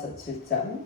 로마서 7장.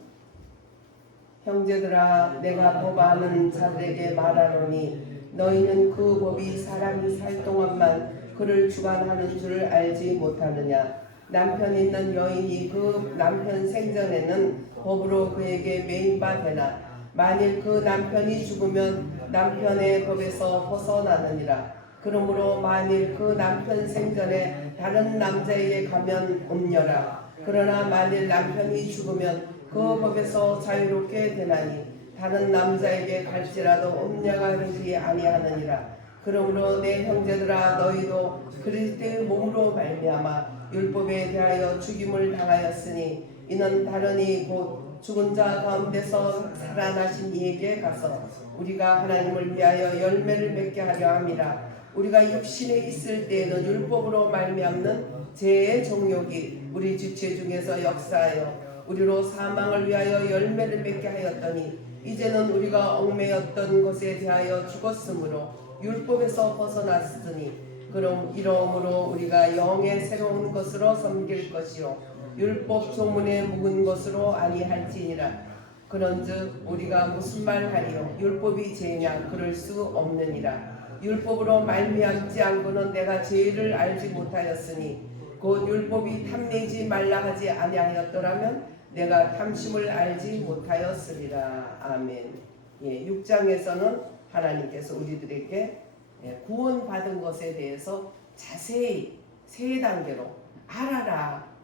형제들아, 내가 법아는 자들에게 말하노니 너희는 그 법이 사람이 살 동안만 그를 주관하는 줄 알지 못하느냐. 남편 있는 여인이 그 남편 생전에는 법으로 그에게 매인바 되나 만일 그 남편이 죽으면 남편의 법에서 벗어나느니라. 그러므로 만일 그 남편 생전에 다른 남자에게 가면 음녀라. 그러나 만일 남편이 죽으면 그 법에서 자유롭게 되나니 다른 남자에게 갈지라도 음녀가 되지 아니하느니라. 그러므로 내 형제들아, 너희도 그리스도의 몸으로 말미암아 율법에 대하여 죽임을 당하였으니 이는 다른이 곧 죽은 자 가운데서 살아나신 이에게 가서 우리가 하나님을 위하여 열매를 맺게 하려 함이라. 우리가 육신에 있을 때에는 율법으로 말미암는 죄의 정욕이 우리 지체 중에서 역사하여 우리로 사망을 위하여 열매를 맺게 하였더니 이제는 우리가 얽매였던 것에 대하여 죽었으므로 율법에서 벗어났으니 그럼 이러므로 우리가 영의 새로운 것으로 섬길 것이요 율법 조문에 묵은 것으로 아니할지니라. 그런즉 우리가 무슨 말하리요? 율법이 죄냐? 그럴 수 없느니라. 율법으로 말미암지 않고는 내가 죄를 알지 못하였으니 곧 율법이 탐내지 말라 하지 아니하였더라면 내가 탐심을 알지 못하였으리라. 아멘. 6장에서는 하나님께서 우리들에게 구원받은 것에 대해서 자세히 세 단계로 알아라.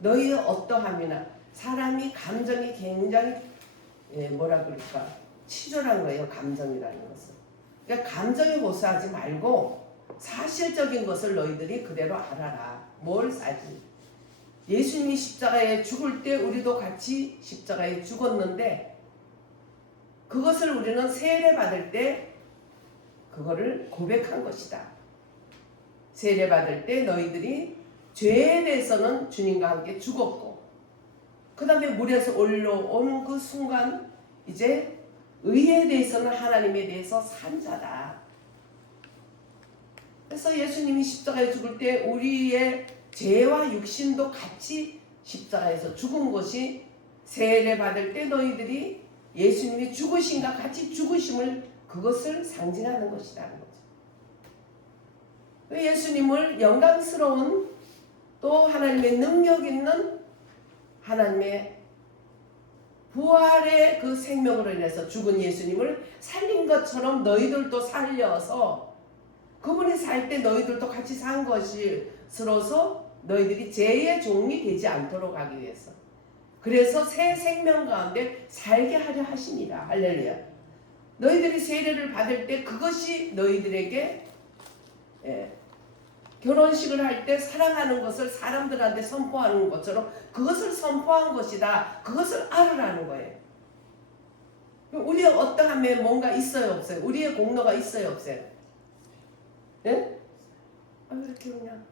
너희 어떠함이나 사람이 감정이 굉장히 뭐라 그럴까 치졸한 거예요. 감정이라는 것은. 그러니까 감정에 고소하지 말고 사실적인 것을 너희들이 그대로 알아라. 뭘 사지? 예수님이 십자가에 죽을 때 우리도 같이 십자가에 죽었는데 그것을 우리는 세례 받을 때 그거를 고백한 것이다. 세례 받을 때 너희들이 죄에 대해서는 주님과 함께 죽었고 그 다음에 물에서 올라오는 그 순간 이제 의에 대해서는 하나님에 대해서 산 자다. 그래서 예수님이 십자가에 죽을 때 우리의 죄와 육신도 같이 십자가에서 죽은 것이 세례 받을 때 너희들이 예수님이 죽으신과 같이 죽으심을 그것을 상징하는 것이라는 거죠. 예수님을 영광스러운 또 하나님의 능력 있는 하나님의 부활의 그 생명으로 인해서 죽은 예수님을 살린 것처럼 너희들도 살려서 그분이 살 때 너희들도 같이 산 것이로서 너희들이 죄의 종이 되지 않도록 하기 위해서 그래서 새 생명 가운데 살게 하려 하십니다. 할렐루야. 너희들이 세례를 받을 때 그것이 너희들에게 결혼식을 할 때 사랑하는 것을 사람들한테 선포하는 것처럼 그것을 선포한 것이다. 그것을 알으라는 거예요. 우리의 어떠함에 뭔가 있어요 없어요? 우리의 공로가 있어요 없어요? 예? 왜 이렇게 그냥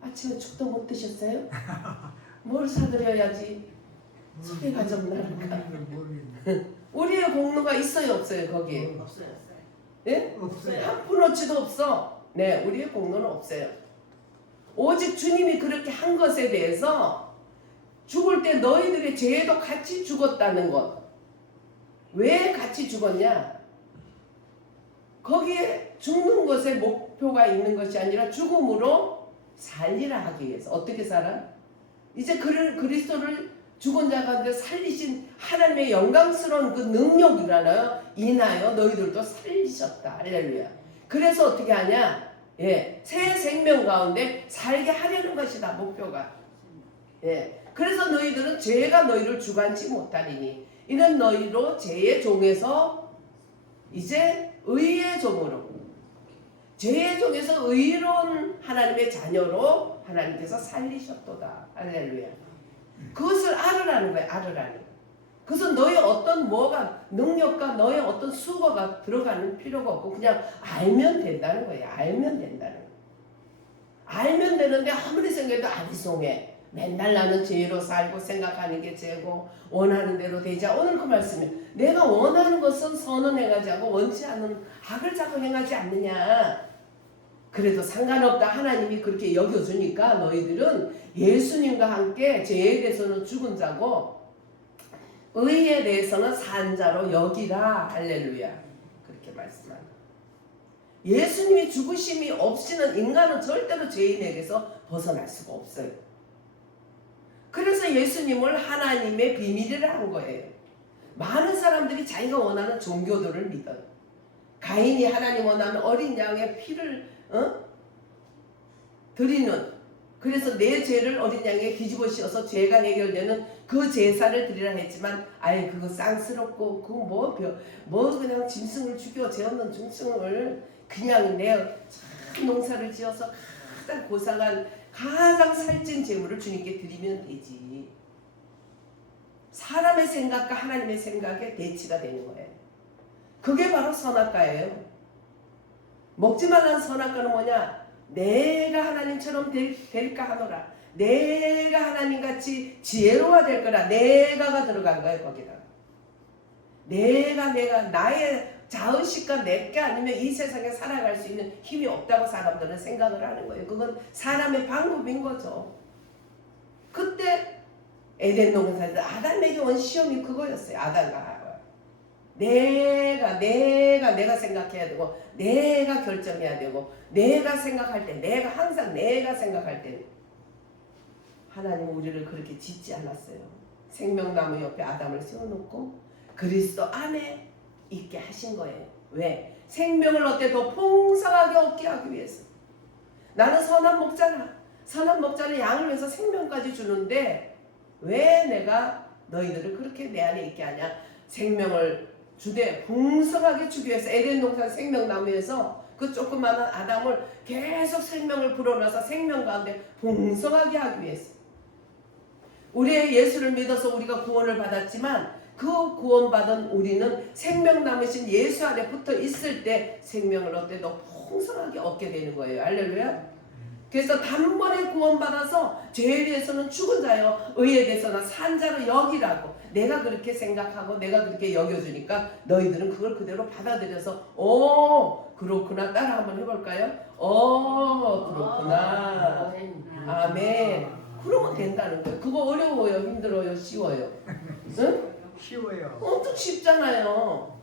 아침에 죽도 못 드셨어요? 뭘 사드려야지 소리가 좀 나니까. 우리의 공로가 있어요 없어요 거기에? 없어요. 예? 없어요. 한 푼어치도 없어. 네, 우리의 공로는 없어요. 오직 주님이 그렇게 한 것에 대해서 죽을 때 너희들의 죄도 같이 죽었다는 것. 왜 같이 죽었냐? 거기에 죽는 것에 목표가 있는 것이 아니라 죽음으로 살리라 하기 위해서. 어떻게 살아? 이제 그리스도를 죽은 자 가운데 살리신 하나님의 영광스러운 그 능력이라나요? 인하여 너희들도 살리셨다. 할렐루야. 그래서 어떻게 하냐? 새 생명 가운데 살게 하려는 것이다. 목표가. 그래서 너희들은 죄가 너희를 주관치 못하리니 이는 너희로 죄의 종에서 이제 의의 종으로 죄의 종에서 의로운 하나님의 자녀로 하나님께서 살리셨도다. 할렐루야. 그것을 알으라는 거예요. 알으라니. 그래서 너의 어떤 뭐가 능력과 너의 어떤 수고가 들어가는 필요가 없고 그냥 알면 된다는 거예요. 알면 된다는 거예요. 알면 되는데 아무리 생각해도 아리송해. 맨날 나는 죄로 살고 생각하는 게 죄고 원하는 대로 되지. 오늘 그 말씀이에요. 내가 원하는 것은 선은 행하지 않고 원치 않는 악을 자꾸 행하지 않느냐. 그래도 상관없다. 하나님이 그렇게 여겨주니까 너희들은 예수님과 함께 죄에 대해서는 죽은 자고 의에 대해서는 산 자로 여기라. 할렐루야. 그렇게 말씀합니다. 예수님이 죽으심이 없이는 인간은 절대로 죄인에게서 벗어날 수가 없어요. 그래서 예수님을 하나님의 비밀이라 한 거예요. 많은 사람들이 자기가 원하는 종교들을 믿어요. 가인이 하나님 원하는 어린 양의 피를 드리는, 그래서 내 죄를 어린 양에 뒤집어 씌워서 죄가 해결되는 그 제사를 드리라 했지만 아예 그거 쌍스럽고 그거 뭐 그냥 짐승을 죽여 죄 없는 짐승을 그냥 내 농사를 지어서 가장 고상한 가장 살찐 제물을 주님께 드리면 되지. 사람의 생각과 하나님의 생각의 대치가 되는 거예요. 그게 바로 선악과예요. 먹지 말라는 선악과는 뭐냐? 내가 하나님처럼 될까 하노라. 내가 하나님같이 지혜로워야 될 거라. 내가가 들어간 거예요. 거기다. 내가 나의 자의식과 내게 아니면 이 세상에 살아갈 수 있는 힘이 없다고 사람들은 생각을 하는 거예요. 그건 사람의 방법인 거죠. 그때 에덴 동산에서 아담에게 온 시험이 그거였어요. 아담과 하와. 내가 생각해야 되고 내가 결정해야 되고 내가 생각할 때 항상 내가 생각할 때 하나님은 우리를 그렇게 짓지 않았어요. 생명나무 옆에 아담을 세워놓고 그리스도 안에 있게 하신 거예요. 왜? 생명을 어때 더 풍성하게 얻게 하기 위해서. 나는 선한 목자라. 선한 목자는 양을 위해서 생명까지 주는데 왜 내가 너희들을 그렇게 내 안에 있게 하냐? 생명을 주되 풍성하게 주기 위해서 에덴 동산 생명나무에서 그 조그마한 아담을 계속 생명을 불어넣어서 생명 가운데 풍성하게 하기 위해서. 우리의 예수를 믿어서 우리가 구원을 받았지만 그 구원받은 우리는 생명나무신 예수 안에 붙어 있을 때 생명을 얻되 더 풍성하게 얻게 되는 거예요. 할렐루야. 그래서 단번에 구원받아서 죄에 대해서는 죽은 자요 의에 대해서는 산 자로 여기라고 내가 그렇게 생각하고 내가 그렇게 여겨주니까 너희들은 그걸 그대로 받아들여서 그렇구나. 따라 한번 해볼까요? 그렇구나. 아멘. 그러면 된다는 거예요. 그거 어려워요? 힘들어요? 쉬워요? 응? 쉬워요. 엄청 쉽잖아요.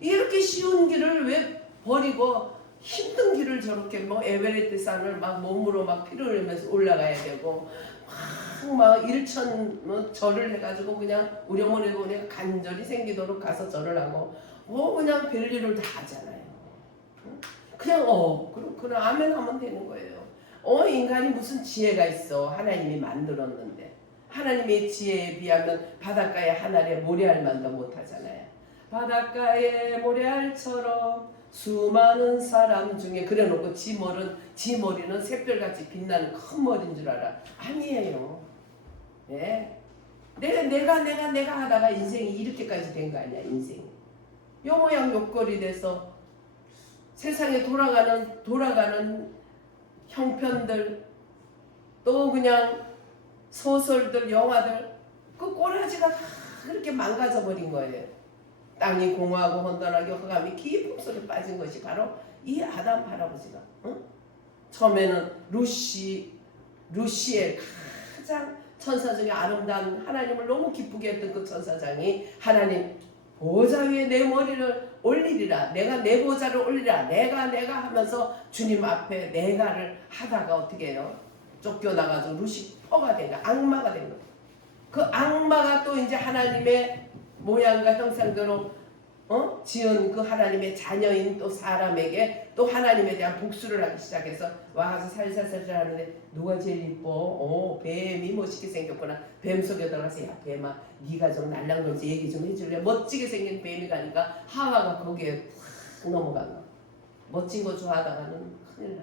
이렇게 쉬운 길을 왜 버리고 힘든 길을 저렇게 에베레스트 산을 막 몸으로 막 피를 흘리면서 올라가야 되고 막 일천 절을 해가지고 그냥 우리 어머니가 보니까 간절히 생기도록 가서 절을 하고 그냥 별일을 다 하잖아요. 그냥 그렇구나 아멘 하면 되는 거예요. 인간이 무슨 지혜가 있어. 하나님이 만들었는데 하나님의 지혜에 비하면 바닷가의 하늘에 모래알만도 못하잖아요. 바닷가의 모래알처럼 수많은 사람 중에 그래놓고 지 머리는 샛별같이 빛나는 큰 머리인 줄 알아. 아니에요. 네. 내가 하다가 인생이 이렇게까지 된 거 아니야. 인생이 요 모양 요꼴이 돼서 세상에 돌아가는 형편들 또 그냥 소설들 영화들 그 꼬라지가 다 그렇게 망가져 버린 거예요. 땅이 공허하고 혼돈하게 흑암이 깊은 속에 빠진 것이 바로 이 아담 할아버지가 처음에는 루시엘 가장 천사 중에 아름다운 하나님을 너무 기쁘게 했던 그 천사장이 하나님 보좌 위에 내 머리를 올리리라. 내가 내 보좌를 올리라. 내가 하면서 주님 앞에 내가를 하다가 어떻게 해요? 쫓겨나가지고 루시퍼가 된 거야. 악마가 된 거야. 그 악마가 또 이제 하나님의 모양과 형상대로 지은 그 하나님의 자녀인 또 사람에게 또 하나님에 대한 복수를 하기 시작해서 와서 살살살살 하는데 누가 제일 이뻐? 뱀이 멋있게 생겼구나. 뱀 속에 들어가서 야 뱀아 네가 좀 날랑는지 얘기 좀 해줄래? 멋지게 생긴 뱀이 가니까 하와가 거기에 확 넘어간 거. 멋진 거 좋아하다가는 큰일 나.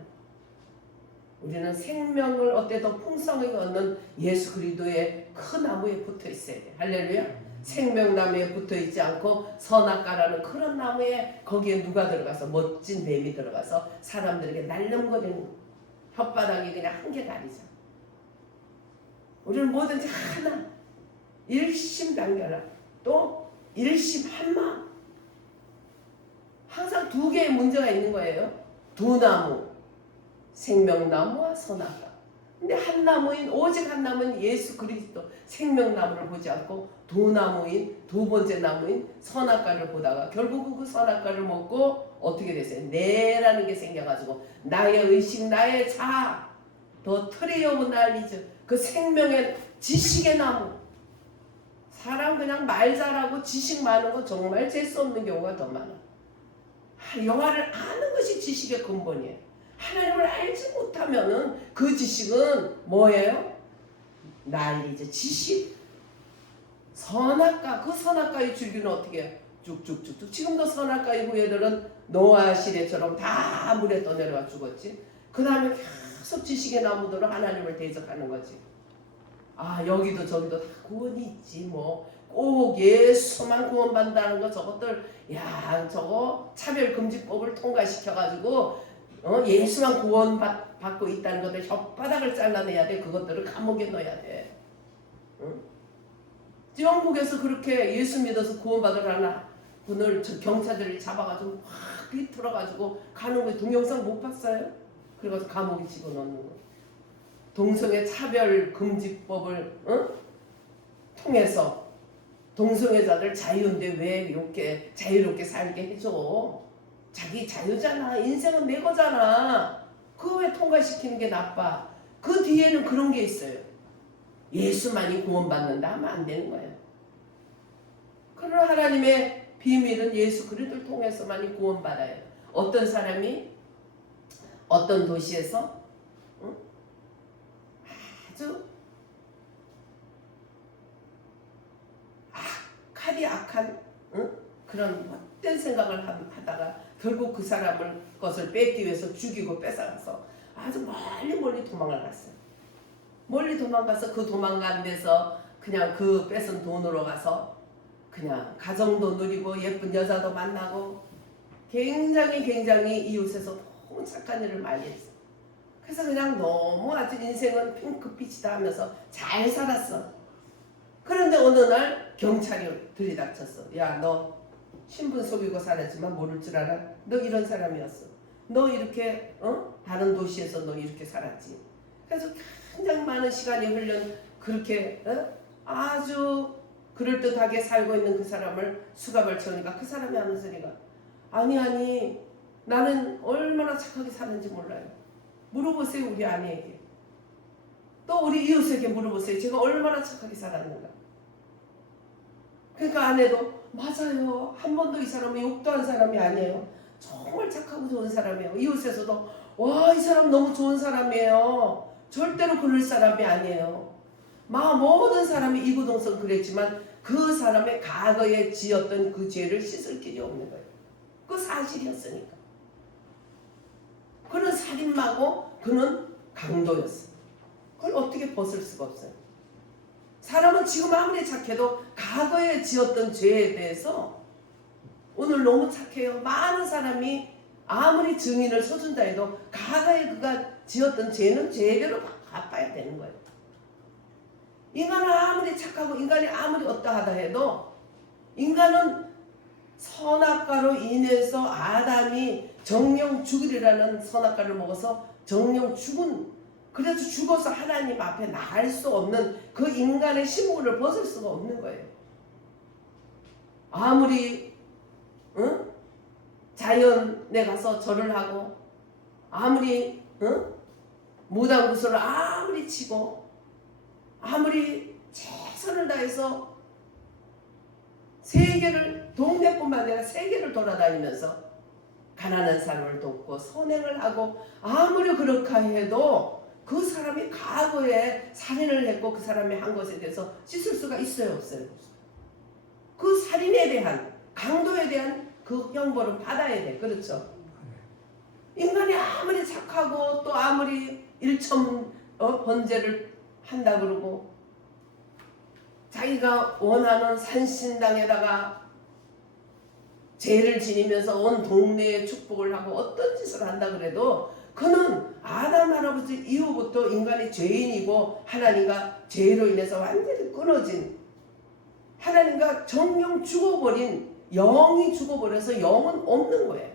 우리는 생명을 어때 더 풍성하게 얻는 예수 그리스도의 큰 나무에 붙어 있어야 돼. 할렐루야. 생명나무에 붙어있지 않고 선악과라는 그런 나무에 거기에 누가 들어가서 멋진 뱀이 들어가서 사람들에게 날름거리는 혓바닥이 그냥 한 개가 아니죠. 우리는 뭐든지 하나 일심단결한 또 일심한마음 항상 두 개의 문제가 있는 거예요. 두 나무 생명나무와 선악과. 근데 한 나무인 오직 한 나무인 예수 그리스도 생명나무를 보지 않고 두 나무인 두 번째 나무인 선악과를 보다가 결국 그 선악과를 먹고 어떻게 됐어요? 내라는 게 생겨가지고 나의 의식 나의 자아 더 트레이오브 날리즈 그 생명의 지식의 나무. 사람 그냥 말 잘하고 지식 많은 거 정말 재수 없는 경우가 더 많아. 영화를 아는 것이 지식의 근본이에요. 하나님을 알지 못하면은 그 지식은 뭐예요? 난리죠. 지식. 선악과. 그 선악과의 줄기는 어떻게 해요? 쭉쭉쭉쭉. 지금도 선악과의 후예들은 노아 시대처럼 다 물에 떠내려가 죽었지. 그 다음에 계속 지식의 나무들로 하나님을 대적하는 거지. 아 여기도 저기도 다 구원이 있지 뭐. 꼭 예수만 구원받는다는 거 저것들 야 저거 차별금지법을 통과시켜가지고 예수만 구원받고 있다는 것들 혓바닥을 잘라내야 돼. 그것들을 감옥에 넣어야 돼. 응? 영국에서 그렇게 예수 믿어서 구원받으라나 분을 경찰들이 잡아가지고 확 비틀어가지고 가는 거 동영상 못 봤어요? 그래가지고 감옥에 집어넣는 거. 동성애 차별금지법을 통해서 동성애자들 자유인데 왜 이렇게 자유롭게 살게 해줘? 자기 자유잖아. 인생은 내 거잖아. 그거 왜 통과시키는 게 나빠? 그 뒤에는 그런 게 있어요. 예수만이 구원받는다 하면 안 되는 거예요. 그러나 하나님의 비밀은 예수 그리스도를 통해서만이 구원받아요. 어떤 사람이 어떤 도시에서 아주 악하디 악한 그런 헛된 생각을 하다가 결국 그 사람을 것을 뺏기 위해서 죽이고 뺏어가서 아주 멀리 도망을 갔어요. 멀리 도망가서 그 도망간 데서 그냥 그 뺏은 돈으로 가서 그냥 가정도 누리고 예쁜 여자도 만나고 굉장히 이웃에서 너무 착한 일을 많이 했어. 그래서 그냥 너무 아주 인생은 핑크빛이다 하면서 잘 살았어. 그런데 어느 날 경찰이 들이닥쳤어. 야, 너 신분 속이고 살았지만 모를 줄 알아? 너 이런 사람이었어. 너 이렇게 다른 도시에서 너 이렇게 살았지. 그래서 굉장히 많은 시간이 흘른 그렇게 아주 그럴듯하게 살고 있는 그 사람을 수갑을 채우니까 그 사람이 하는 소리가 아니 나는 얼마나 착하게 사는지 몰라요. 물어보세요 우리 아내에게. 또 우리 이웃에게 물어보세요. 제가 얼마나 착하게 살았는가. 그러니까 아내도 맞아요. 한 번도 이 사람은 욕도 한 사람이 아니에요. 정말 착하고 좋은 사람이에요. 이웃에서도 와, 이 사람 너무 좋은 사람이에요. 절대로 그럴 사람이 아니에요. 모든 사람이 이구동성 그랬지만 그 사람의 과거에 지었던 그 죄를 씻을 길이 없는 거예요. 그 사실이었으니까. 그는 살인마고 그는 강도였어요. 그걸 어떻게 벗을 수가 없어요. 사람은 지금 아무리 착해도 과거에 지었던 죄에 대해서 오늘 너무 착해요. 많은 사람이 아무리 증인을 서준다 해도 과거에 그가 지었던 죄는 죄대로 갚아야 되는 거예요. 인간은 아무리 착하고 인간이 아무리 어떠하다 해도 인간은 선악과로 인해서 아담이 정령 죽으리라는 선악과를 먹어서 정령 죽은 그래서 죽어서 하나님 앞에 나갈 수 없는 그 인간의 신분을 벗을 수가 없는 거예요. 아무리 자연에 가서 절을 하고 아무리 무당구슬을 아무리 치고 아무리 최선을 다해서 세계를 동네뿐만 아니라 세계를 돌아다니면서 가난한 사람을 돕고 선행을 하고 아무리 그렇게 해도 그 사람이 과거에 살인을 했고 그 사람이 한 것에 대해서 씻을 수가 있어요 없어요? 그 살인에 대한 강도에 대한 그 형벌은 받아야 돼. 그렇죠? 인간이 아무리 착하고 또 아무리 일천 번제를 한다 그러고 자기가 원하는 산신당에다가 죄를 지니면서 온 동네에 축복을 하고 어떤 짓을 한다 그래도 그는 아담 할아버지 이후부터 인간이 죄인이고 하나님과 죄로 인해서 완전히 끊어진 하나님과 정령 죽어버린 영이 죽어버려서 영은 없는 거예요.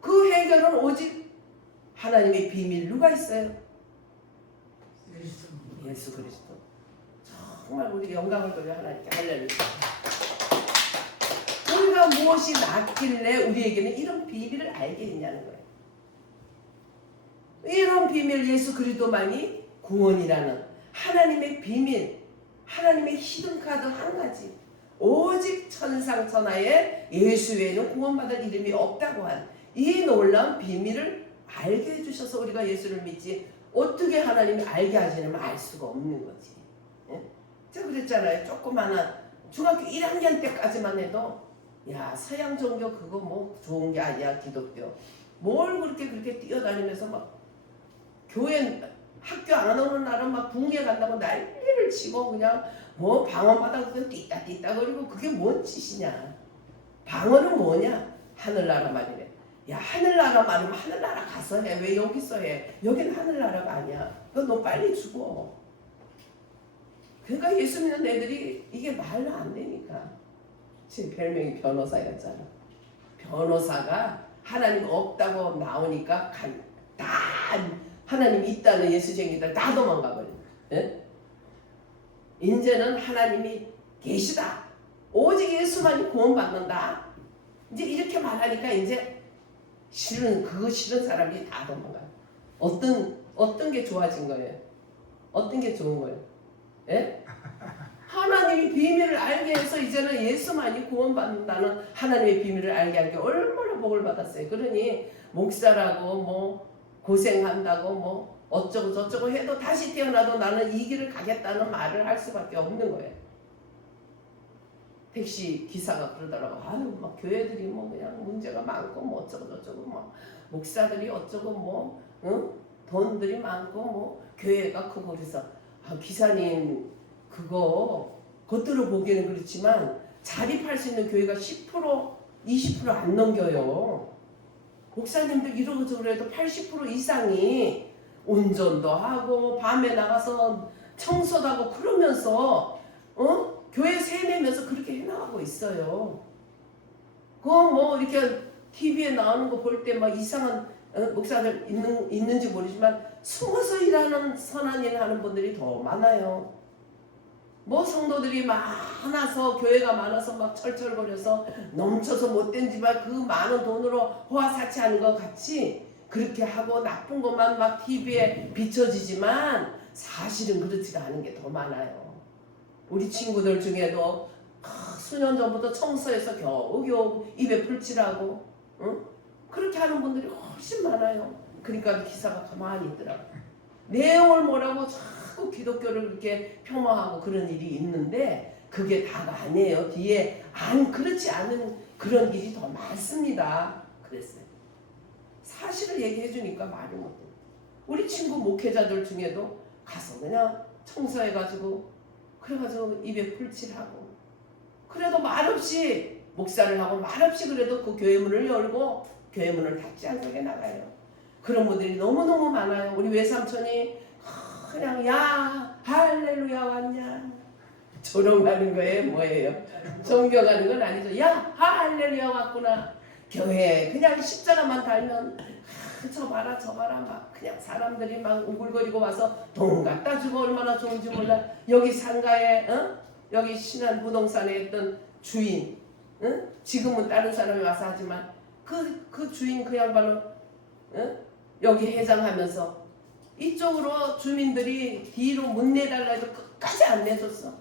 그 해결은 오직 하나님의 비밀 누가 있어요? 예수 그리스도. 정말 우리 영광을 돌려 하나님께 할렐루야. 우리가 무엇이 낫길래 우리에게는 이런 비밀을 알게 했냐는 거예요. 이런 비밀 예수 그리스도만이 구원이라는 하나님의 비밀, 하나님의 히든카드 한 가지, 오직 천상천하에 예수 외에는 구원받을 이름이 없다고 한 이 놀라운 비밀을 알게 해주셔서 우리가 예수를 믿지 어떻게 하나님이 알게 하시냐면 알 수가 없는 거지. 예? 제가 그랬잖아요. 조그마한 중학교 1학년 때까지만 해도 야 서양 종교 그거 뭐 좋은 게 아니야 기독교. 뭘 그렇게 뛰어다니면서 막 교회 학교 안 오는 날은 막 붕괴 간다고 난리를 치고 그냥 뭐 방언받아서 띠따 거리고 그게 뭔 짓이냐. 방언은 뭐냐? 하늘나라 말이래. 야 하늘나라 말이면 하늘나라 가서 해. 왜 여기서 해? 여기는 하늘나라가 아니야. 너 빨리 죽어. 그러니까 예수 믿는 애들이 이게 말로 안 되니까. 제 별명이 변호사였잖아. 변호사가 하나님 없다고 나오니까 다 하나님 있다는 예수쟁이들 다 도망가버려. 예? 이제는 하나님이 계시다. 오직 예수만이 구원받는다. 이제 이렇게 말하니까 이제 그거 싫은 사람이 다 도망가요. 어떤 게 좋아진 거예요? 어떤 게 좋은 거예요? 예? 하나님이 비밀을 알게 해서 이제는 예수만이 구원받는다는 하나님의 비밀을 알게 한 게 얼마나 복을 받았어요. 그러니 목사라고 뭐 고생한다고 뭐 어쩌고 저쩌고 해도 다시 태어나도 나는 이 길을 가겠다는 말을 할 수밖에 없는 거예요. 택시 기사가 그러더라고. 아유 막 교회들이 뭐 그냥 문제가 많고 뭐 어쩌고 저쩌고 뭐 목사들이 어쩌고 뭐 돈들이 많고 뭐 교회가 크고 그래서 기사님 그거 겉으로 보기에는 그렇지만 자립할 수 있는 교회가 10% 20% 안 넘겨요. 목사님들 이러고저러고 해도 80% 이상이 운전도 하고 밤에 나가서 청소도 하고 그러면서 교회 세내면서 그렇게 해나가고 있어요. 그거 뭐 이렇게 TV에 나오는 거 볼 때 막 이상한 목사들 있는지 모르지만 숨어서 일하는 선한 일 하는 분들이 더 많아요. 뭐 성도들이 많아서 교회가 많아서 막 철철거려서 넘쳐서 못된 집안 그 많은 돈으로 호화사치하는 것 같이 그렇게 하고 나쁜 것만 막 TV에 비춰지지만 사실은 그렇지가 않은 게 더 많아요. 우리 친구들 중에도 수년 전부터 청소해서 겨우겨우 입에 풀칠하고 그렇게 하는 분들이 훨씬 많아요. 그러니까 기사가 가만히 있더라고요. 내용을 뭐라고 자꾸 기독교를 그렇게 폄하하고 그런 일이 있는데 그게 다가 아니에요. 뒤에 그렇지 않은 그런 일이 더 많습니다. 그랬어요. 사실을 얘기해 주니까 말을 못해요. 우리 친구 목회자들 중에도 가서 그냥 청소해가지고 그래가지고 입에 풀칠하고 그래도 말없이 목사를 하고 말없이 그래도 그 교회 문을 열고 교회 문을 닫지 않게 나가요. 그런 분들이 너무너무 많아요. 우리 외삼촌이 그냥 야 할렐루야 왔냐 조롱하는 거예요. 뭐예요? 존경하는 건 아니죠. 야 할렐루야 왔구나. 교회 그냥 십자가만 달면 저 봐라 저 봐라 막 그냥 사람들이 막 우글거리고 와서 돈 갖다 주고 얼마나 좋은지 몰라. 여기 상가에 여기 신안 부동산에 있던 주인 지금은 다른 사람이 와서 하지만 그 주인 그 양반은 여기 회장하면서 이쪽으로 주민들이 뒤로 문 내달라 해도 끝까지 안 내줬어.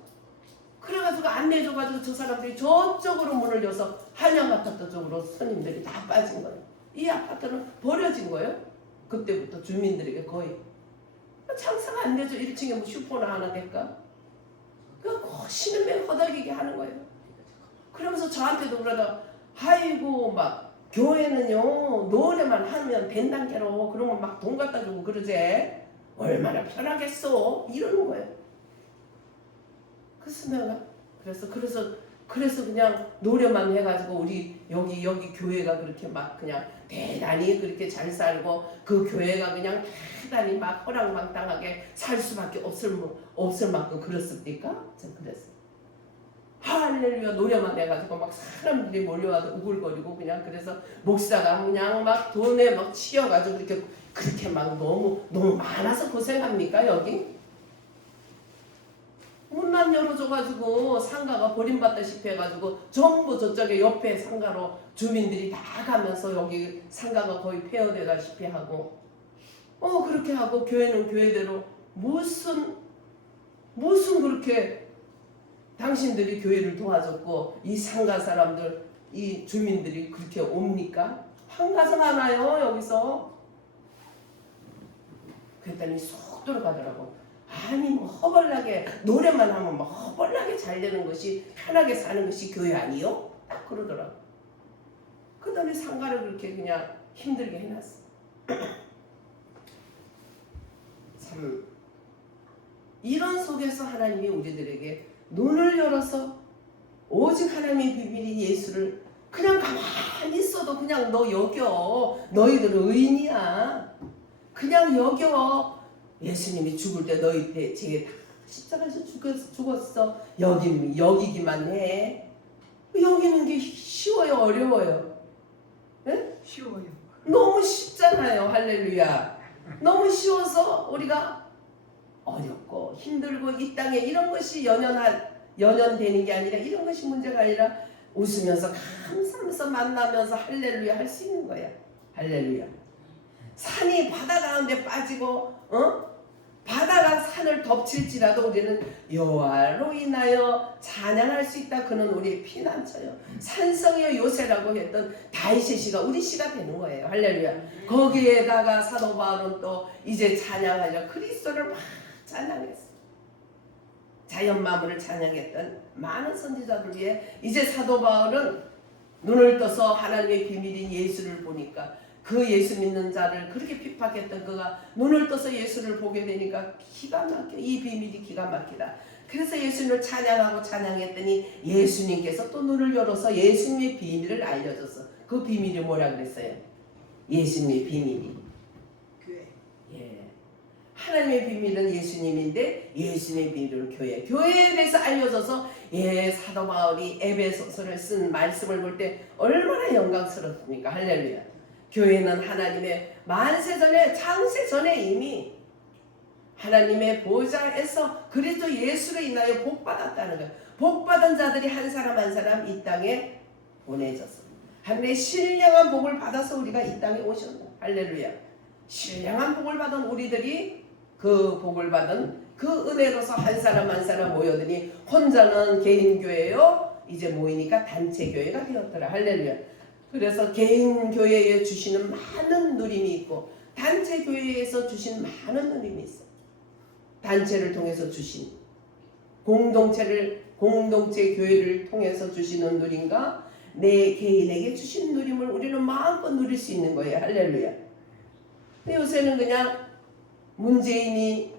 그래가지고 안 내줘가지고 저 사람들이 저쪽으로 문을 여서 한양 아파트 쪽으로 손님들이 다 빠진 거예요. 이 아파트는 버려진 거예요. 그때부터 주민들에게 거의 장사가 안 되죠. 1층에 뭐 슈퍼나 하나 될까? 그러니까 신음에 허덕이게 하는 거예요. 그러면서 저한테도 그러다 아이고 막 교회는요 노래만 하면 된단계로 그러면 막 돈 갖다 주고 그러제 얼마나 편하겠어 이러는 거예요. 그래서 내가 그래서 그냥 노래만 해가지고 우리 여기 교회가 그렇게 막 그냥 대단히 그렇게 잘 살고 그 교회가 그냥 대단히 막 허랑방탕하게 살 수밖에 없을 만큼 그렇습니까? 전 그랬어요. 할렐루야 노래만 해가지고 막 사람들이 몰려와서 우글거리고 그냥 그래서 목사가 그냥 막 돈에 막 치여가지고 그렇게 막 너무 많아서 고생합니까 여기? 문만 열어줘가지고 상가가 버림받다시피 해가지고 전부 저쪽에 옆에 상가로 주민들이 다 가면서 여기 상가가 거의 폐허되다시피 하고 그렇게 하고 교회는 교회대로 무슨 그렇게 당신들이 교회를 도와줬고 이 상가 사람들 이 주민들이 그렇게 옵니까? 황가성 하나요 여기서? 그랬더니 쏙 들어가더라고. 아니 뭐 허벌나게 노래만 하면 뭐 허벌나게 잘 되는 것이 편하게 사는 것이 교회 아니요? 딱 그러더라고. 그러더니 상가를 그렇게 그냥 힘들게 해놨어. 참 이런 속에서 하나님이 우리들에게 눈을 열어서 오직 하나님의 비밀이 예수를 그냥 가만히 있어도 그냥 너 여겨. 너희들은 의인이야. 그냥 여겨. 예수님이 죽을 때 너희 때 제게 다 십자가에서 죽었어. 여기기만 해. 여기는 게 쉬워요, 어려워요? 네? 쉬워요. 너무 쉽잖아요. 할렐루야. 너무 쉬워서 우리가 어렵고 힘들고 이 땅에 이런 것이 연연되는 게 아니라 이런 것이 문제가 아니라 웃으면서 감사하면서 만나면서 할렐루야 할 수 있는 거야. 할렐루야. 산이 바다 가운데 빠지고 바다가 산을 덮칠지라도 우리는 여호와로 인하여 찬양할 수 있다. 그는 우리의 피난처요. 산성의 요새라고 했던 다윗의 시가 우리 시가 되는 거예요. 할렐루야. 거기에다가 사도 바울은 또 이제 찬양하려 그리스도를 막 찬양했어. 자연 만물을 찬양했던 많은 선지자들 위해 이제 사도 바울은 눈을 떠서 하나님의 비밀인 예수를 보니까 그 예수 믿는 자를 그렇게 핍박했던 그가 눈을 떠서 예수를 보게 되니까 기가 막혀. 이 비밀이 기가 막히다. 그래서 예수님을 찬양하고 찬양했더니 예수님께서 또 눈을 열어서 예수님의 비밀을 알려줬어. 그 비밀이 뭐라 그랬어요? 예수님의 비밀이 교회. 하나님의 비밀은 예수님인데 예수님의 비밀은 교회. 교회에 대해서 알려줘서 사도 바울이 에베소서를 쓴 말씀을 볼 때 얼마나 영광스럽습니까? 할렐루야. 교회는 하나님의 만세전에 창세전에 이미 하나님의 보좌에서 그리스도 예수로 인하여 복받았다는 거예요. 복받은 자들이 한 사람 한 사람 이 땅에 보내졌습니다. 하나님의 신령한 복을 받아서 우리가 이 땅에 오셨다. 할렐루야. 신령한 복을 받은 우리들이 그 복을 받은 그 은혜로서 한 사람 한 사람 모여드니 혼자는 개인교회요 이제 모이니까 단체교회가 되었더라. 할렐루야. 그래서 개인교회에 주시는 많은 누림이 있고 단체교회에서 주신 많은 누림이 있어요. 단체를 통해서 주신 공동체 교회를 통해서 주시는 누림과 내 개인에게 주신 누림을 우리는 마음껏 누릴 수 있는 거예요. 할렐루야. 근데 요새는 그냥 문재인이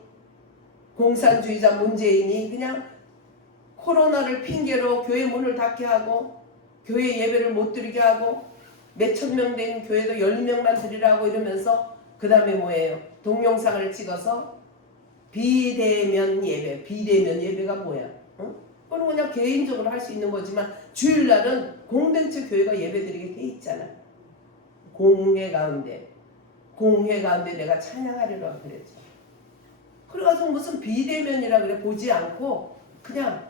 공산주의자 문재인이 그냥 코로나를 핑계로 교회 문을 닫게 하고 교회 예배를 못 드리게 하고 몇천 명 된 교회도 10명만 드리라고 이러면서 그 다음에 뭐예요? 동영상을 찍어서 비대면 예배가 뭐야? 그건 그냥 개인적으로 할 수 있는 거지만 주일날은 공동체 교회가 예배 드리게 돼 있잖아. 공회 가운데 내가 찬양하리라 그랬죠. 그래가지고 무슨 비대면이라 그래 보지 않고 그냥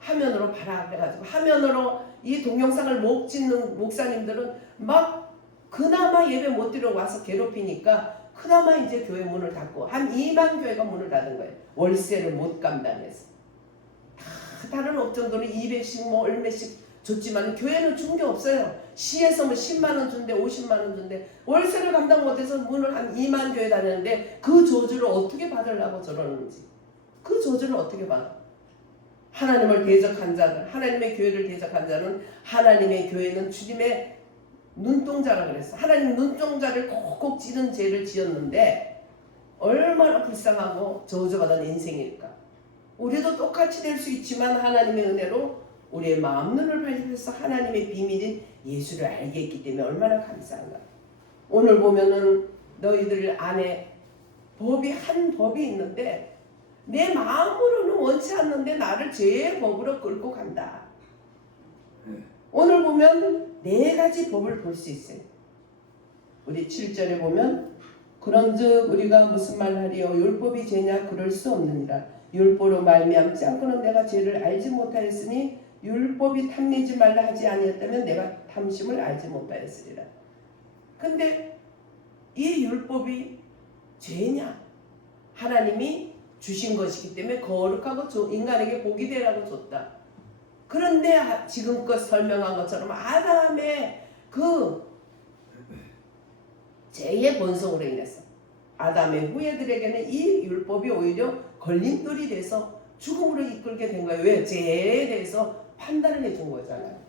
화면으로 봐라 그래가지고 화면으로 이 동영상을 못 찍는 목사님들은 막 그나마 예배 못 드리러 와서 괴롭히니까 그나마 이제 교회 문을 닫고 한 2만 교회가 문을 닫은 거예요. 월세를 못 감당해서. 다른 업종들은 200씩 뭐 얼마씩 줬지만 교회는 준 게 없어요. 시에서 뭐 10만 원 준대 50만 원 준대 월세를 감당 못해서 문을 한 2만 교회 다녔는데 그 저주를 어떻게 받으려고 저러는지 그 저주를 어떻게 받아. 하나님을 대적한 자들 하나님의 교회를 대적한 자는 하나님의 교회는 주님의 눈동자라 그랬어. 하나님 눈동자를 콕콕 찌른 죄를 지었는데 얼마나 불쌍하고 저주받은 인생일까. 우리도 똑같이 될 수 있지만 하나님의 은혜로 우리의 마음 눈을 밝혀서 하나님의 비밀인 예수를 알게 했기 때문에 얼마나 감사한가. 오늘 보면은 너희들 안에 한 법이 있는데 내 마음으로는 원치 않는데 나를 죄의 법으로 끌고 간다. 오늘 보면 네 가지 법을 볼 수 있어요. 우리 7절에 보면 그런즉 우리가 무슨 말하리요 율법이 죄냐 그럴 수 없느니라. 율법으로 말미암지 않고는 내가 죄를 알지 못하였으니 율법이 탐내지 말라 하지 아니었다면 내가 탐심을 알지 못하였으리라. 근데 이 율법이 죄냐? 하나님이 주신 것이기 때문에 거룩하고 인간에게 복이 되라고 줬다. 그런데 지금껏 설명한 것처럼 아담의 그 죄의 본성으로 인해서 아담의 후예들에게는 이 율법이 오히려 걸림돌이 돼서 죽음으로 이끌게 된 거예요. 왜? 죄에 대해서 판단을 해준 거잖아요.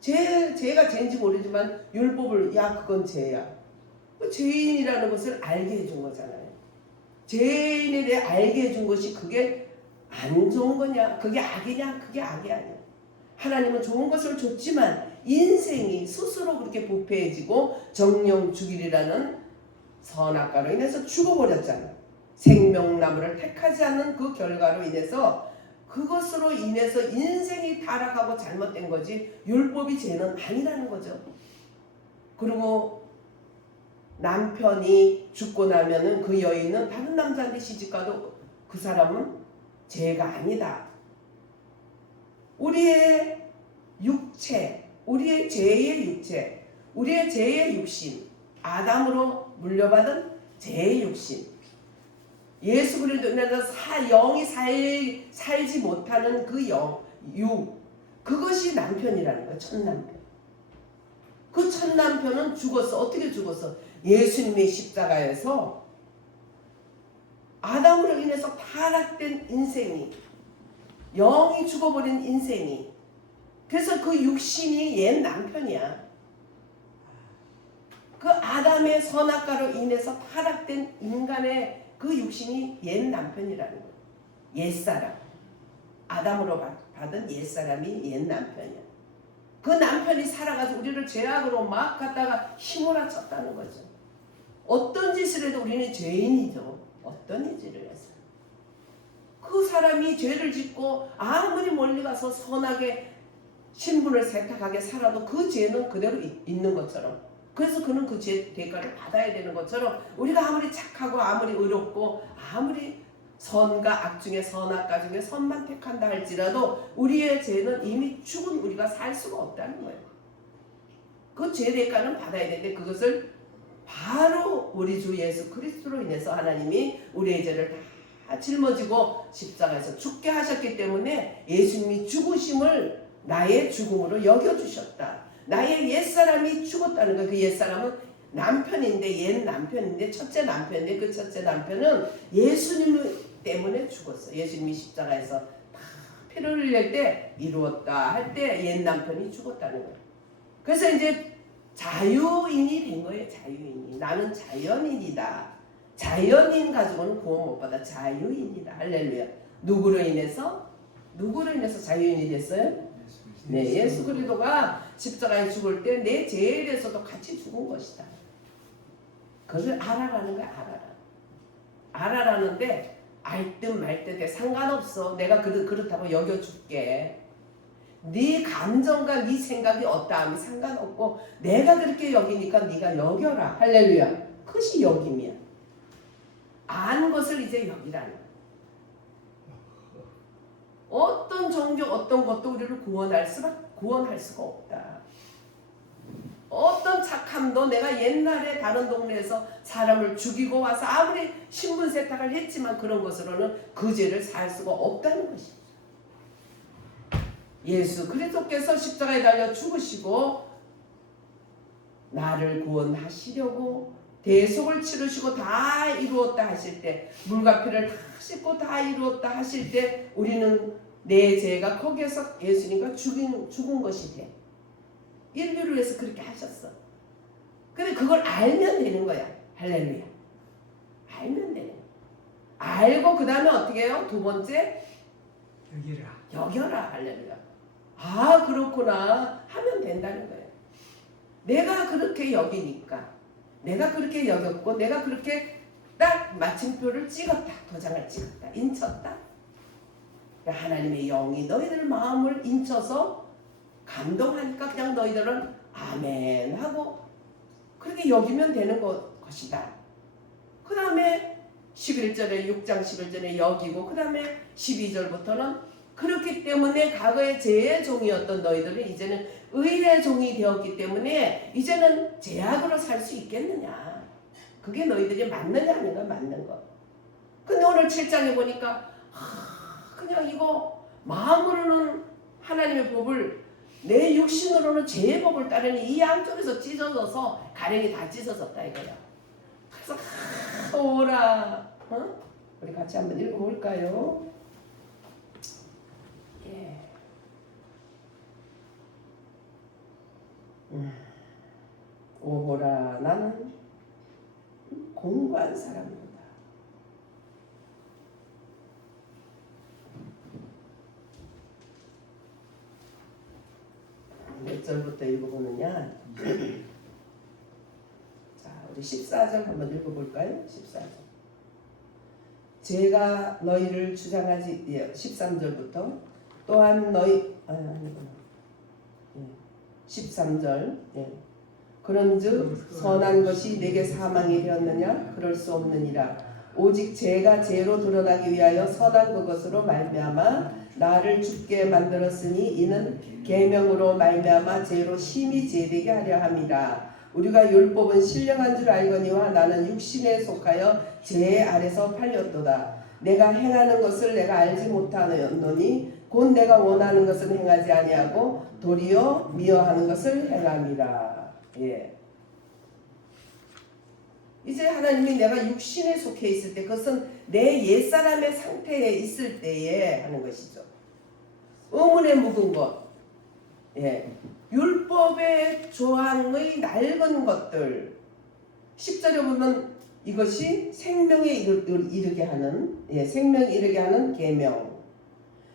죄가 죄인지 모르지만 율법을 야 그건 죄야. 죄인이라는 것을 알게 해준 거잖아요. 죄인에 대해 알게 해준 것이 그게 안 좋은 거냐? 그게 악이냐? 그게 악이 아니야. 하나님은 좋은 것을 줬지만 인생이 스스로 그렇게 부패해지고 정령 죽이리라는 선악과로 인해서 죽어버렸잖아. 생명나무를 택하지 않는 그 결과로 인해서 그것으로 인해서 인생이 타락하고 잘못된 거지 율법이 죄는 아니라는 거죠. 그리고 남편이 죽고 나면은 그 여인은 다른 남자한테 시집가도 그 사람은 죄가 아니다. 우리의 육체, 우리의 죄의 육체, 우리의 죄의 육신, 아담으로 물려받은 죄의 육신, 예수 그리스도로 인해서 영이 살지 못하는 그 그것이 남편이라는 거예요. 첫 남편. 그 첫 남편은 죽었어. 어떻게 죽었어? 예수님의 십자가에서 아담으로 인해서 타락된 인생이, 영이 죽어버린 인생이, 그래서 그 육신이 옛 남편이야. 그 아담의 선악과로 인해서 타락된 인간의 그 육신이 옛 남편이라는 거예요. 옛사람. 아담으로 받은 옛사람이 옛 남편이야. 그 남편이 살아가지고 우리를 죄악으로 막 갖다가 휘몰아쳤다는 거죠. 어떤 짓을 해도 우리는 죄인이죠. 어떤 짓을 해서. 그 사람이 죄를 짓고 아무리 멀리 가서 선하게 신분을 세탁하게 살아도 그 죄는 그대로 있는 것처럼, 그래서 그는 그 죄 대가를 받아야 되는 것처럼 우리가 아무리 착하고 아무리 의롭고 아무리 선과 악 중에 선악과 중에 선만 택한다 할지라도 우리의 죄는 이미 죽은 우리가 살 수가 없다는 거예요. 그 죄 대가는 받아야 되는데 그것을 바로 우리 주 예수 그리스도로 인해서 하나님이 우리의 죄를 다 짊어지고 십자가에서 죽게 하셨기 때문에 예수님이 죽으심을 나의 죽음으로 여겨주셨다. 나의 옛사람이 죽었다는 거예요. 그 옛사람은 남편인데, 옛 남편인데, 첫째 남편인데 그 첫째 남편은 예수님 때문에 죽었어. 예수님이 십자가에서 다 피를 흘릴 때 이루었다 할 때 옛 남편이 죽었다는 거예요. 그래서 이제 자유인이 된 거예요. 자유인이. 나는 자연인이다. 자연인 가지고는 구원 못 받아. 자유인이다. 할렐루야. 누구로 인해서 자유인이 됐어요? 네, 예수 그리스도가 십자가에 죽을 때 내 죄에 대해서도 같이 죽은 것이다. 그것을 알아라는 거야. 알아라는데 알 듯 말 듯해 상관없어. 내가 그렇다고 여겨줄게. 네 감정과 네 생각이 어떠함이 상관없고 내가 그렇게 여기니까 네가 여겨라. 할렐루야. 그것이 여김이야. 아는 것을 이제 여기라는 거야. 어떤 종교 어떤 것도 우리를 구원할 수가 없다. 어떤 착함도 내가 옛날에 다른 동네에서 사람을 죽이고 와서 아무리 신분 세탁을 했지만 그런 것으로는 그 죄를 살 수가 없다는 것이죠. 예수 그리스도께서 십자가에 달려 죽으시고 나를 구원하시려고 대속을 치르시고 다 이루었다 하실 때, 물과 피를 다 씻고 다 이루었다 하실 때 우리는 내 죄가 거기에서 예수님과 죽은 것이 돼. 인류를 위해서 그렇게 하셨어. 근데 그걸 알면 되는 거야. 할렐루야. 알면 되는 거야. 알고 그 다음에 어떻게 해요? 두 번째, 여겨라. 할렐루야. 아 그렇구나 하면 된다는 거예요. 내가 그렇게 여기니까, 내가 그렇게 여겼고 내가 그렇게 딱 마침표를 찍었다. 도장을 찍었다. 인쳤다. 하나님의 영이 너희들 마음을 인쳐서 감동하니까 그냥 너희들은 아멘 하고 그렇게 여기면 되는 것이다. 그 다음에 11절에 6장 11절에 여기고 그 다음에 12절부터는 그렇기 때문에 과거에 죄의 종이었던 너희들은 이제는 의의 종이 되었기 때문에 이제는 제약으로 살 수 있겠느냐. 그게 너희들이 맞느냐 아닌가 맞는 거. 근데 오늘 7장에 보니까 그냥 이거 마음으로는 하나님의 법을 내 육신으로는 죄의 법을 따르니 이 양쪽에서 찢어져서 가랭이 다 찢어졌다 이거야. 그래서 오라. 우리 같이 한번 읽어볼까요? 예. 오호라 나는 공고한 사람이다. 몇 절부터 읽어보느냐? 자, 우리 14절 한번 읽어볼까요? 14절. 제가 너희를 주장하지 13절부터 또한 너희 13절 그런즉 선한 것이 내게 사망이 되었느냐? 그럴 수 없느니라. 오직 죄가 죄로 드러나기 위하여 선한 그것으로 말미암아 나를 죽게 만들었으니 이는 계명으로 말미암아 죄로 심히 죄되게 하려 함이라. 우리가 율법은 신령한 줄 알거니와 나는 육신에 속하여 죄 아래서 팔렸도다. 내가 행하는 것을 내가 알지 못하노니 곧 내가 원하는 것은 행하지 아니하고 도리어 미워하는 것을 행함이라. 예. 이제 하나님이 내가 육신에 속해 있을 때 그것은 내 옛사람의 상태에 있을 때에 하는 것이죠. 의문에 묵은 것, 율법의 조항의 낡은 것들. 10절에 보면 이것이 생명에 이르게 하는 생명에 이르게 하는 계명.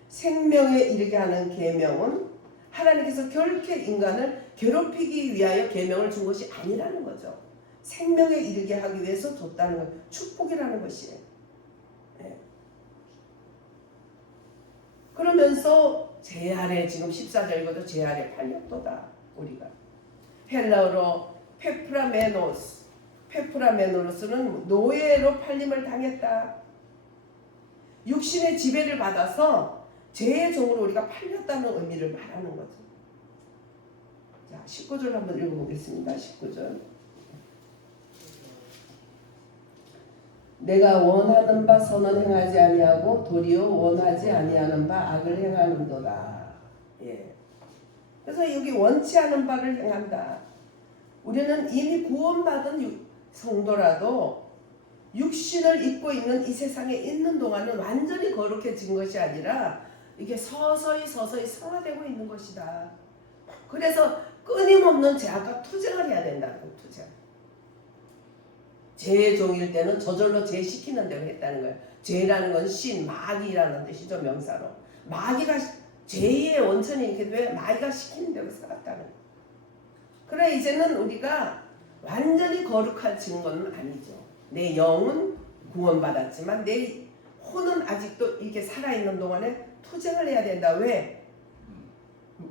생명에 이르게 하는 계명은 하나님께서 결코 인간을 괴롭히기 위하여 계명을 준 것이 아니라는 거죠. 생명에 이르게 하기 위해서 줬다는 것, 축복이라는 것이에요. 그러면서 제 아래 지금 14절에도 제 아래 팔렸도다. 우리가 헬라어로 페프라메노스는 노예로 팔림을 당했다. 육신의 지배를 받아서 죄의 종으로 우리가 팔렸다는 의미를 말하는 거죠. 자, 19절 한번 읽어보겠습니다. 19절. 내가 원하는 바 선은 행하지 아니하고 도리어 원하지 아니하는 바 악을 행하는도다. 그래서 여기 원치 않은 바를 행한다. 우리는 이미 구원받은 성도라도 육신을 입고 있는 이 세상에 있는 동안은 완전히 거룩해진 것이 아니라 이게 서서히 성화되고 있는 것이다. 그래서 끊임없는 죄악과 투쟁을 해야 된다는 거예요. 투쟁. 죄의 종일 때는 저절로 죄 시키는 대로 했다는 거예요. 죄라는 건 신, 마귀라는 뜻이죠. 명사로. 마귀가 죄의 원천이기 때문에 마귀가 시키는 대로 살았다는 거예요. 그래 이제는 우리가 완전히 거룩해진 건 아니죠. 내 영은 구원받았지만 내 혼은 아직도 이렇게 살아있는 동안에 투쟁을 해야 된다. 왜?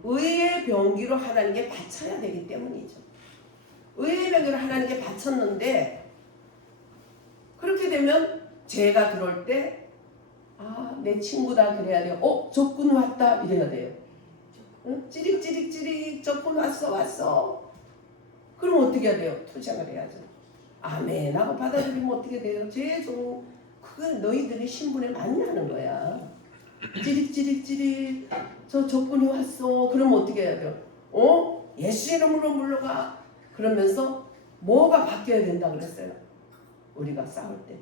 의의 병기로 하나님께 바쳐야 되기 때문이죠. 의의 병기로 하나님께 바쳤는데 그렇게 되면 죄가 들어올 때 내 친구다 그래야 돼요. 적군 왔다 이래야 돼요. 찌릭찌릭 적군 왔어. 그럼 어떻게 해야 돼요? 투쟁을 해야죠. 아멘 하고 받아들이면 어떻게 돼요? 죄의 종 그건 너희들이 신분에 맞냐는 거야. 찌릭 저 적군이 왔어. 그럼 어떻게 해야 돼요? 예수 이름으로 물러가. 그러면서 뭐가 바뀌어야 된다 그랬어요? 우리가 싸울 때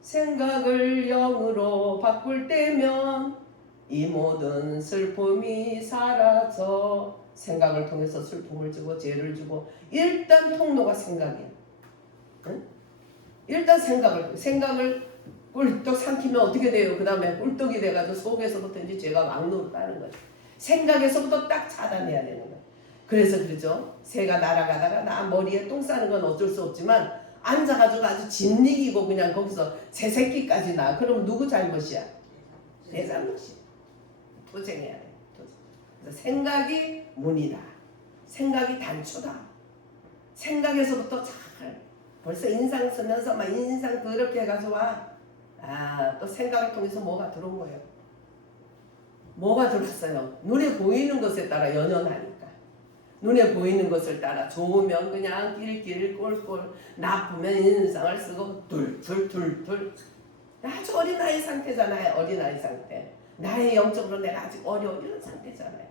생각을 영으로 바꿀 때면 이 모든 슬픔이 사라져. 생각을 통해서 슬픔을 주고 죄를 주고 일단 통로가 생각이야. 일단 생각을 꿀떡 삼키면 어떻게 돼요? 그 다음에 꿀떡이 돼가지고 속에서부터 이제 죄가 막 노릇하는 거죠. 생각에서부터 딱 차단해야 되는 거예요. 그래서 그러죠. 새가 날아가다가 나 머리에 똥 싸는 건 어쩔 수 없지만 앉아가지고 아주 짓이기고 그냥 거기서 새 새끼까지 나. 그럼 누구 잘못이야? 내 잘못이야. 투쟁해야 돼. 생각이 문이다. 생각이 단초다. 생각에서부터 잘 벌써 인상 쓰면서 막 인상 그렇게 해가지고 또 생각을 통해서 뭐가 들어온 거예요. 뭐가 들어왔어요. 눈에 보이는 것에 따라 연연하니까. 눈에 보이는 것을 따라 좋으면 그냥 낄낄 꼴꼴, 나쁘면 인상을 쓰고 둘. 아주 어린아이 상태잖아요. 어린아이 상태. 나의 영적으로 내가 아직 어려운 이런 상태잖아요.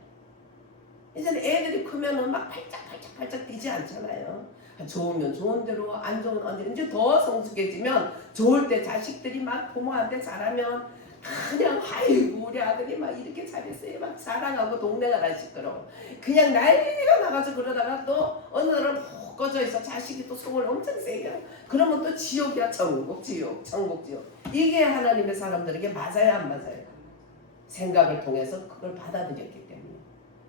이제는 애들이 크면은 막 팔짝팔짝 뛰지 않잖아요. 좋으면 좋은 대로, 안 좋으면 안 대로. 이제 더 성숙해지면 좋을 때 자식들이 막 부모한테 잘하면 그냥 아이고 우리 아들이 막 이렇게 잘했어요 막 자랑하고 동네가 다 시끄러워. 그냥 난리가 나가지고 그러다가 또 어느 날은 푹 꺼져 있어. 자식이 또 속을 엄청 세게 하고. 그러면 또 지옥이야. 천국 지옥. 이게 하나님의 사람들에게 맞아요 안 맞아요? 생각을 통해서 그걸 받아들였기 때문에.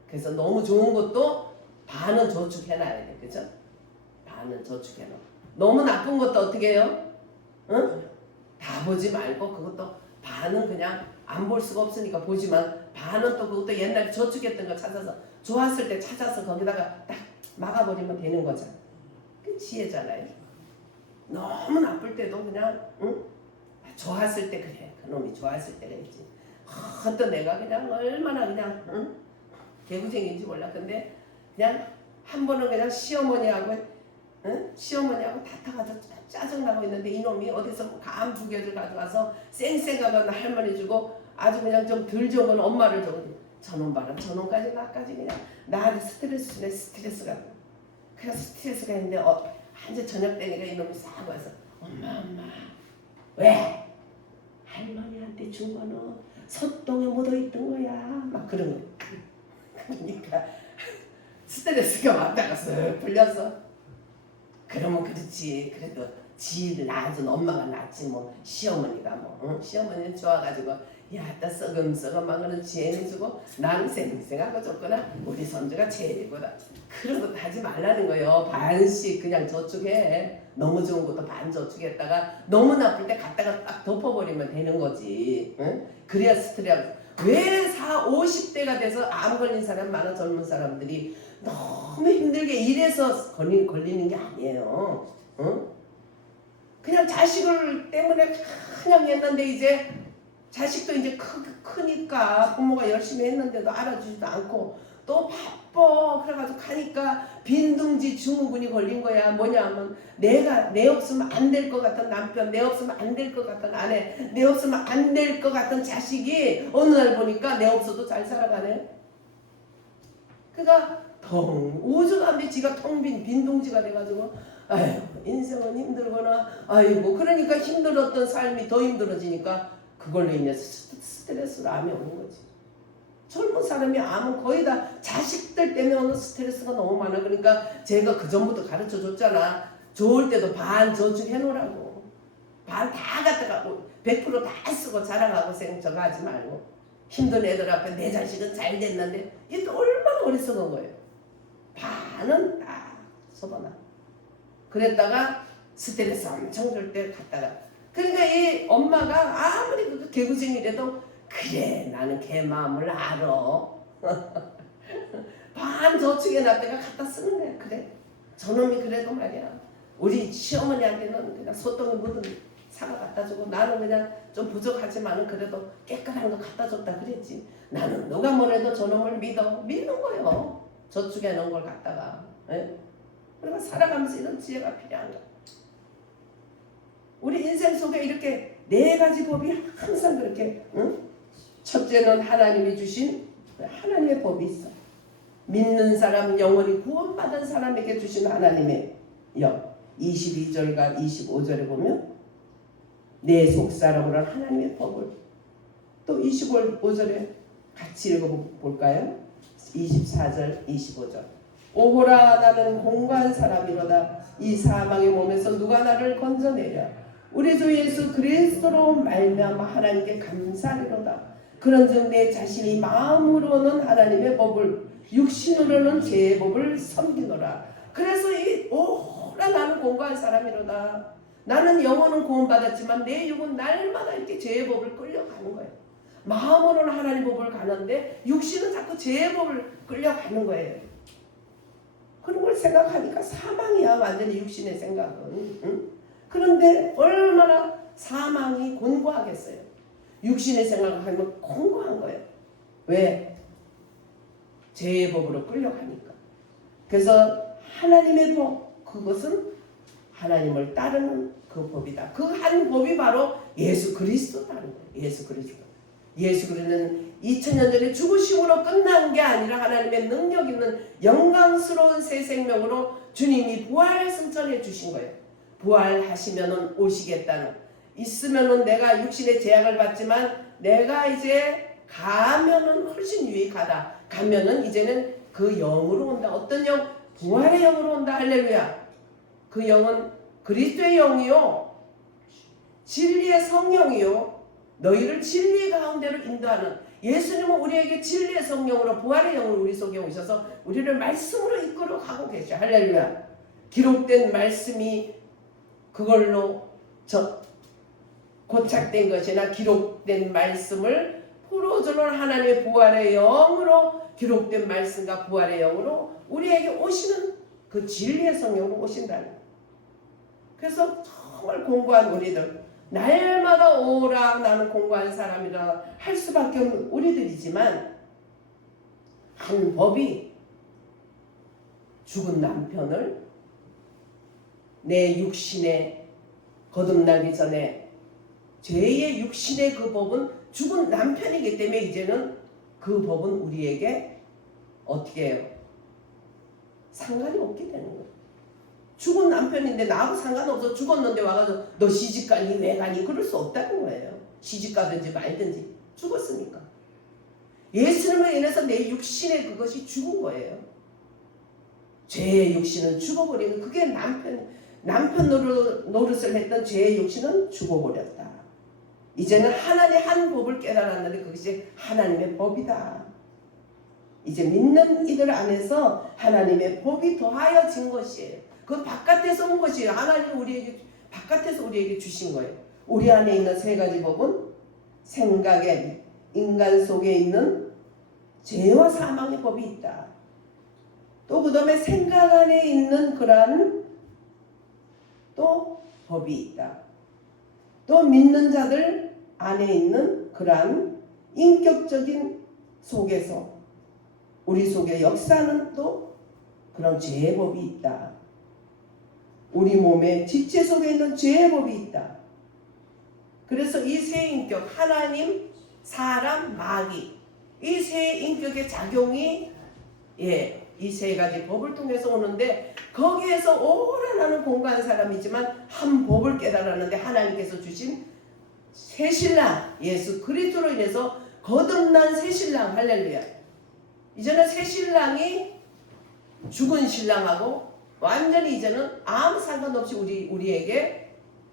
그래서 너무 좋은 것도 반은 저축해놔야 돼. 그죠? 반은 저축해놔. 너무 나쁜 것도 어떻게 해요? 응? 다 보지 말고 그것도 반은 그냥 안 볼 수가 없으니까 보지만 반은 또 그것도 옛날에 저축했던 거 찾아서 좋았을 때 찾아서 거기다가 딱 막아버리면 되는 거잖아. 그 지혜잖아요. 너무 나쁠 때도 그냥 좋았을 때 그래. 그놈이 좋았을 때가 있지. 어떤 내가 그냥 얼마나 그냥 개구쟁이인지 몰라. 근데 그냥 한 번은 그냥 시어머니하고 다퉈가지고 짜증나고 있는데 이놈이 어디서 감 2개를 가져와서 쌩쌩하거나 할머니 주고 아주 그냥 좀 덜 좋은 건 엄마를 주고 저놈 봐라. 저놈까지 나까지 그냥 나한테 스트레스가. 그래서 스트레스가 있는데 이제 저녁 때니까 이놈이 싹 와서 엄마 왜? 할머니한테 준 거는 소똥에 묻어있던 거야. 막 그런 거야. 그러니까 스트레스가 왔다가 쓱 풀렸어. 그러면 그렇지. 그래도 지를 낳아준 엄마가 낫지 뭐 시어머니가 시어머니는 좋아가지고 야따 썩음썩음 하고는 지혜는 주고 나는 생생하고 좋구나. 우리 손주가 제일이구나. 그런 거 하지 말라는 거예요. 반씩 그냥 저축해. 너무 좋은 것도 반 저축했다가 너무 나쁠 때 갖다가 딱 덮어버리면 되는 거지. 응? 그래야 스트레스. 왜 40, 50대가 돼서 암 걸린 사람 많아. 젊은 사람들이 너무 힘들게 일해서 걸리는 게 아니에요. 응? 그냥 자식을 때문에 그냥 했는데 이제 자식도 이제 크니까 부모가 열심히 했는데도 알아주지도 않고 또 바빠. 그래가지고 가니까 빈둥지 증후군이 걸린 거야. 뭐냐면 내 없으면 안 될 것 같은 남편, 내 없으면 안 될 것 같은 아내, 내 없으면 안 될 것 같은 자식이 어느 날 보니까 내 없어도 잘 살아가네. 그러니까 오죽하면 지가 텅 빈 빈둥지가 돼가지고 아유 인생은 힘들거나 아이고 그러니까 힘들었던 삶이 더 힘들어지니까 그걸로 인해서 스트레스로 암이 오는 거지. 젊은 사람이 암은 거의 다 자식들 때문에 오는 스트레스가 너무 많아. 그러니까 제가 그 전부터 가르쳐 줬잖아. 좋을 때도 반 저축해 놓으라고. 반 다 갖다가 100% 다 쓰고 자랑하고 저거 하지 말고 힘든 애들 앞에 내 자식은 잘 됐는데 이게 얼마나 어리석은 거예요. 반은 다 써봐놔. 그랬다가 스트레스 엄청 줄 때 갔다가 그러니까 이 엄마가 아무리 그 개구쟁이라도 그래 나는 걔 마음을 알아. 반 저축해 놨다가 갖다 쓰는 거야. 그래 저놈이 그래도 말이야 우리 시어머니한테는 그냥 소똥에 묻은 사과 갖다 주고 나는 그냥 좀 부족하지만은 그래도 깨끗한 거 갖다 줬다 그랬지. 나는 누가 뭐래도 저놈을 믿는 거예요. 저축해 놓은 걸 갖다가. 그러니까 살아가면서 이런 지혜가 필요한 거야. 우리 인생 속에 이렇게 4가지 법이 항상 그렇게 첫째는 하나님이 주신 하나님의 법이 있어. 믿는 사람 영원히 구원받은 사람에게 주신 하나님의 영. 22절과 25절에 보면 내 속사람으로 하나님의 법을 또 25절에 같이 읽어볼까요? 24절 25절 오호라 나는 공고한 사람이로다. 이 사망의 몸에서 누가 나를 건져내랴. 우리 주 예수 그리스도로 말미암아 하나님께 감사하리로다. 그런즉 내 자신이 마음으로는 하나님의 법을 육신으로는 죄의 법을 섬기노라. 그래서 오호라 나는 공고한 사람이로다. 나는 영혼은 구원받았지만 내 육은 날마다 이렇게 죄의 법을 끌려가는 거예요. 마음으로는 하나님 법을 가는데 육신은 자꾸 죄의 법을 끌려가는 거예요. 그런 걸 생각하니까 사망이야, 완전히 육신의 생각은. 응? 그런데 얼마나 사망이 곤고하겠어요. 육신의 생각을 하면 곤고한 거예요. 왜? 죄의 법으로 끌려가니까. 그래서 하나님의 법, 그것은 하나님을 따르는 그 법이다. 그 한 법이 바로 예수 그리스도라는 거예요. 예수 그리스도. 예수 그리스도는 2000년 전에 죽으심으로 끝난 게 아니라 하나님의 능력 있는 영광스러운 새 생명으로 주님이 부활 승천해 주신 거예요. 부활하시면은 오시겠다는, 있으면은 내가 육신의 제약을 받지만 내가 이제 가면은 훨씬 유익하다. 가면은 이제는 그 영으로 온다. 어떤 영? 부활의 영으로 온다. 할렐루야. 그 영은 그리스도의 영이요, 진리의 성령이요, 너희를 진리 가운데로 인도하는, 예수님은 우리에게 진리의 성령으로 부활의 영으로 우리 속에 오셔서 우리를 말씀으로 이끌어 가고 계셔. 할렐루야. 기록된 말씀이 그걸로 고착된 것이나 기록된 말씀을 포로절로 하나님의 부활의 영으로, 기록된 말씀과 부활의 영으로 우리에게 오시는 그 진리의 성령으로 오신다는 거예요. 그래서 정말 공부한 우리들, 날마다 오라 나는 공부한 사람이라 할 수밖에 없는 우리들이지만, 한 법이 죽은 남편을 내 육신에 거듭나기 전에, 죄의 육신의 그 법은 죽은 남편이기 때문에 이제는 그 법은 우리에게 어떻게 해요? 상관이 없게 되는 거예요. 죽은 남편인데 나하고 상관없어. 죽었는데 와가지고 너 시집가니 왜 가니 그럴 수 없다는 거예요. 시집가든지 말든지 죽었으니까. 예수님을 인해서 내 육신의 그것이 죽은 거예요. 죄의 육신은 죽어버리는, 그게 남편 노릇을 했던 죄의 육신은 죽어버렸다. 이제는 하나님의 한 법을 깨달았는데 그것이 하나님의 법이다. 이제 믿는 이들 안에서 하나님의 법이 더하여진 것이에요. 그 바깥에서 온 것이에요. 하나님 우리에게 바깥에서 우리에게 주신 거예요. 우리 안에 있는 세 가지 법은 생각에, 인간 속에 있는 죄와 사망의 법이 있다. 또 그 다음에 생각 안에 있는 그러한 또 법이 있다. 또 믿는 자들 안에 있는 그러한 인격적인 속에서 우리 속에 역사하는 또 그런 죄의 법이 있다. 우리 몸의 지체 속에 있는 죄의 법이 있다. 그래서 이 세 인격, 하나님, 사람, 마귀, 이 세 인격의 작용이 이 세 가지 법을 통해서 오는데, 거기에서 오라 나는 공부한 사람이지만 한 법을 깨달았는데 하나님께서 주신 새 신랑 예수 그리스도로 인해서 거듭난 새 신랑, 할렐루야. 이제는 새 신랑이 죽은 신랑하고 완전히 이제는 아무 상관없이 우리에게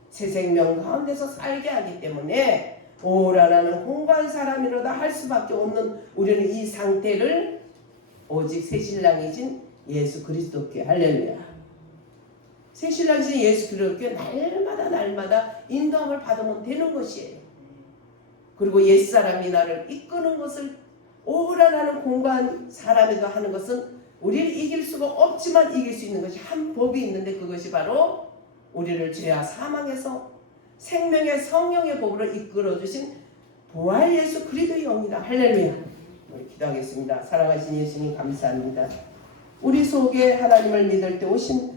새 생명 가운데서 살게 하기 때문에 오라 나는 공부한 사람이로다 할 수밖에 없는 우리는 이 상태를 오직 새 신랑이신 예수 그리스도께, 할렐루야. 새 신랑이신 예수 그리스도께 날마다 인도함을 받으면 되는 것이에요. 그리고 옛사람이 나를 이끄는 것을 오라 나는 공부한 사람이다 하는 것은 우리를 이길 수가 없지만 이길 수 있는 것이 한 법이 있는데, 그것이 바로 우리를 죄와 사망에서 생명의 성령의 법으로 이끌어주신 부활 예수 그리스도의 영이다. 할렐루야. 우리 기도하겠습니다. 사랑하신 예수님 감사합니다. 우리 속에 하나님을 믿을 때 오신